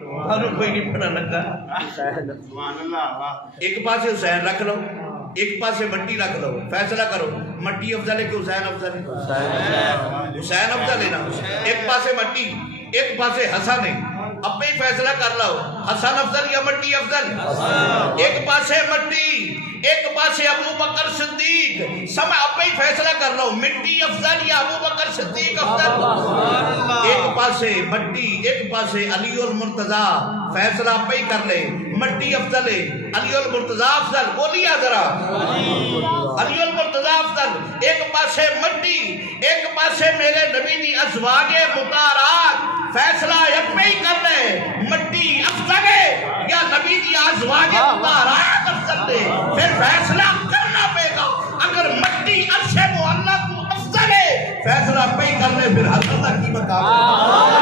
کوئی نہیں پڑھا لگا ایک پاسے حسین رکھ لو ایک پاسے مٹی رکھ لو فیصلہ کرو مٹی افضل ہے کہ حسین افضل ہے حسین افضل ہے نا ایک پاسے مٹی ایک پاسے حسن ہے اب ہی فیصلہ کر لو حسن افضل یا مٹی افضل ایک پاسے مٹی ایک پاسے ابو بکر صدیق سب اب ہی فیصلہ کر لو مٹی افضل یا ابو بکر صدیق افضل ایک پاسے مٹی ایک پاسے علی المرتضیٰ فیصلہ اب ہی کر لے مٹی افضل ہے علی المرتضیٰ افضل بولیا ذرا علی المرتضیٰ افضل ایک پاسے مٹی ایک پاسے میرے نبی دی ازواج مطہرات فیصلہ اب ہی کر لے مٹی افضل ہے یا نبی دی ازواج مطہرات افضل ہے پھر فیصلہ کرنا پڑے گا اگر مٹی عرش معلیٰ کو افضل ہے فیصلہ پہ کر لے پھر حضرت کی مقام